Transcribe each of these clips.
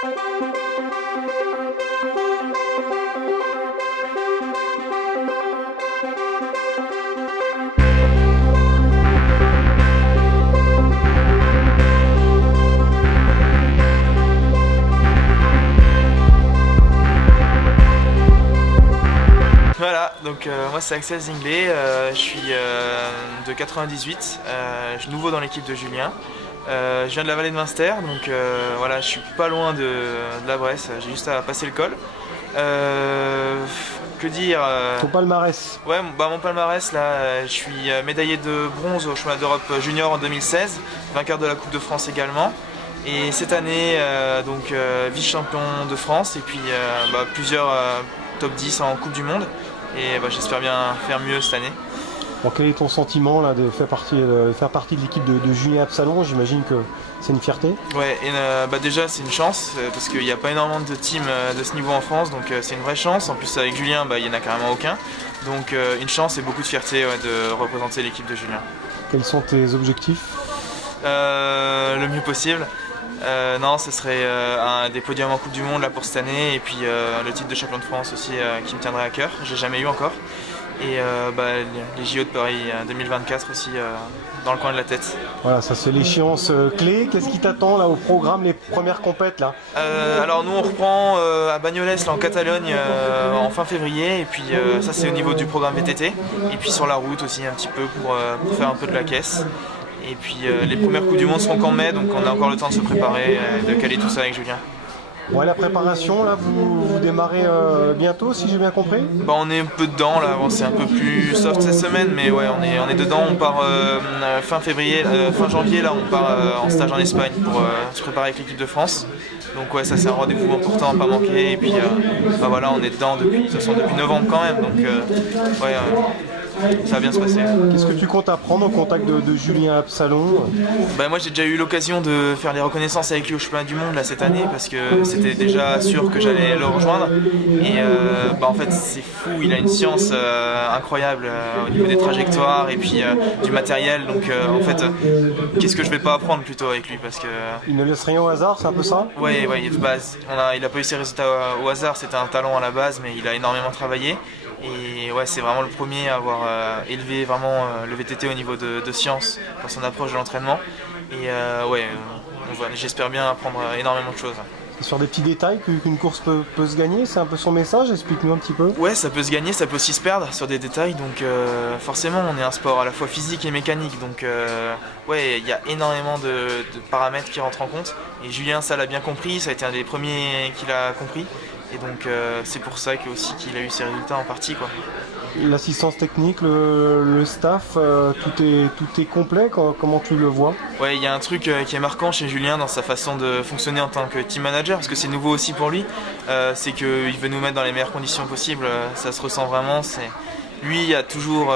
Voilà, donc moi c'est Axel Zinglet, je suis de 98, je suis nouveau dans l'équipe de Julien. Je viens de la vallée de Münster, donc voilà, je suis pas loin de la Bresse, j'ai juste à passer le col. Que dire Ton palmarès? Ouais, mon palmarès là, je suis médaillé de bronze au championnat d'Europe junior en 2016, vainqueur de la Coupe de France également. Et cette année, donc vice-champion de France et puis plusieurs top 10 en Coupe du Monde. Et j'espère bien faire mieux cette année. Bon, quel est ton sentiment là, de faire partie de l'équipe de Julien Absalon? J'imagine que c'est une fierté. Ouais, et déjà c'est une chance parce qu'il n'y a pas énormément de teams de ce niveau en France, donc c'est une vraie chance. En plus avec Julien, il n'y en a carrément aucun. Donc une chance et beaucoup de fierté de représenter l'équipe de Julien. Quels sont tes objectifs? Le mieux possible. Non, ce serait des podiums en Coupe du Monde là pour cette année et puis le titre de champion de France aussi qui me tiendrait à cœur. J'ai jamais eu encore. Et les JO de Paris 2024 aussi dans le coin de la tête. Voilà, ça c'est l'échéance clé. Qu'est-ce qui t'attend là au programme, les premières compètes là? Alors nous on reprend à Bagnoles là, en Catalogne en fin février et puis ça c'est au niveau du programme VTT et puis sur la route aussi un petit peu pour faire un peu de la caisse. Et puis les premières Coupes du Monde seront qu'en mai, donc on a encore le temps de se préparer, de caler tout ça avec Julien. Ouais, la préparation, là, vous démarrez bientôt, si j'ai bien compris? On est un peu dedans, là, c'est un peu plus soft cette semaine, mais ouais, on est dedans. On part fin janvier, là, on part en stage en Espagne pour se préparer avec l'équipe de France. Donc ouais, ça c'est un rendez-vous important à pas manquer. Et puis voilà, on est dedans depuis novembre quand même, donc ouais. Ça va bien se passer. Qu'est-ce que tu comptes apprendre au contact de Julien Absalon? Moi j'ai déjà eu l'occasion de faire les reconnaissances avec lui au championnat du monde là, cette année parce que c'était déjà sûr que j'allais le rejoindre. Et en fait c'est fou, il a une science incroyable au niveau des trajectoires et puis du matériel. Donc en fait, qu'est-ce que je vais pas apprendre plutôt avec lui parce que... Il ne laisse rien au hasard, c'est un peu ça? Ouais, il a pas eu ses résultats au hasard, c'était un talent à la base mais il a énormément travaillé. Et ouais, c'est vraiment le premier à avoir élevé vraiment le VTT au niveau de science dans son approche de l'entraînement. Et j'espère bien apprendre énormément de choses. C'est sur des petits détails qu'une course peut se gagner, c'est un peu son message, explique-nous un petit peu. Ouais, ça peut se gagner, ça peut aussi se perdre sur des détails, donc forcément on est un sport à la fois physique et mécanique, donc ouais, il y a énormément de paramètres qui rentrent en compte. Et Julien ça l'a bien compris, ça a été un des premiers qui l'a compris. Et donc c'est pour ça qu'il a eu ses résultats en partie, quoi. L'assistance technique, le staff, tout est complet, comment tu le vois? Ouais, il y a un truc qui est marquant chez Julien dans sa façon de fonctionner en tant que team manager, parce que c'est nouveau aussi pour lui, c'est qu'il veut nous mettre dans les meilleures conditions possibles, ça se ressent vraiment. Lui a toujours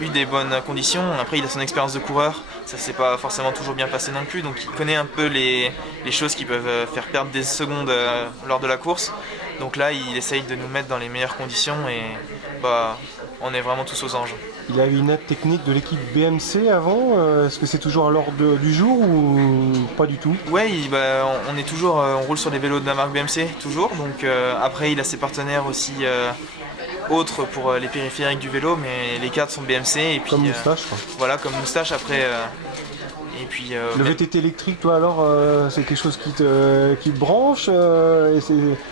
eu des bonnes conditions, après il a son expérience de coureur, ça s'est pas forcément toujours bien passé non plus, donc il connaît un peu les choses qui peuvent faire perdre des secondes lors de la course. Donc là il essaye de nous mettre dans les meilleures conditions et on est vraiment tous aux anges. Il a eu une aide technique de l'équipe BMC avant, est-ce que c'est toujours à l'ordre du jour ou pas du tout? Ouais, on roule sur les vélos de la marque BMC toujours, donc après il a ses partenaires aussi autres pour les périphériques du vélo, mais les cadres sont BMC et puis comme Moustache quoi. Voilà, comme Moustache après et puis le VTT électrique, toi alors c'est quelque chose qui te branche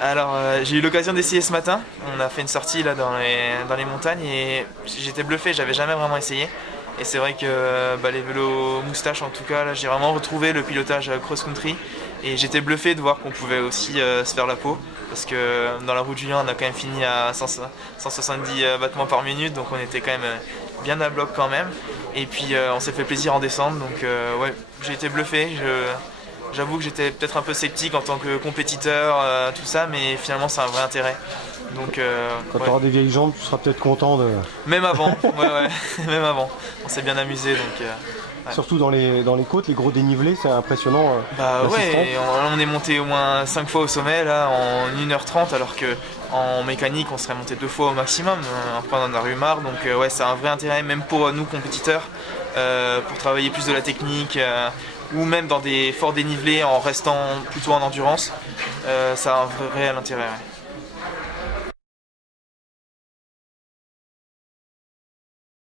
Alors j'ai eu l'occasion d'essayer ce matin, on a fait une sortie là dans les montagnes et j'étais bluffé, j'avais jamais vraiment essayé. Et c'est vrai que les vélos Moustache en tout cas, là j'ai vraiment retrouvé le pilotage cross-country et j'étais bluffé de voir qu'on pouvait aussi se faire la peau. Parce que dans la route Julien on a quand même fini à 170 battements par minute, donc on était quand même bien à bloc quand même. Et puis on s'est fait plaisir en descente, donc ouais, j'ai été bluffé. J'avoue que j'étais peut-être un peu sceptique en tant que compétiteur, tout ça, mais finalement c'est un vrai intérêt. Donc, quand tu auras des vieilles jambes, tu seras peut-être content de... Même avant, ouais, même avant. On s'est bien amusé, donc... Ouais. Surtout dans les côtes, les gros dénivelés, c'est impressionnant. Ouais, on est monté au moins 5 fois au sommet là en 1h30 alors que en mécanique on serait monté 2 fois au maximum après on en a eu marre, donc ouais, c'est un vrai intérêt même pour nous compétiteurs pour travailler plus de la technique, ou même dans des forts dénivelés en restant plutôt en endurance, ça a un réel intérêt. Ouais.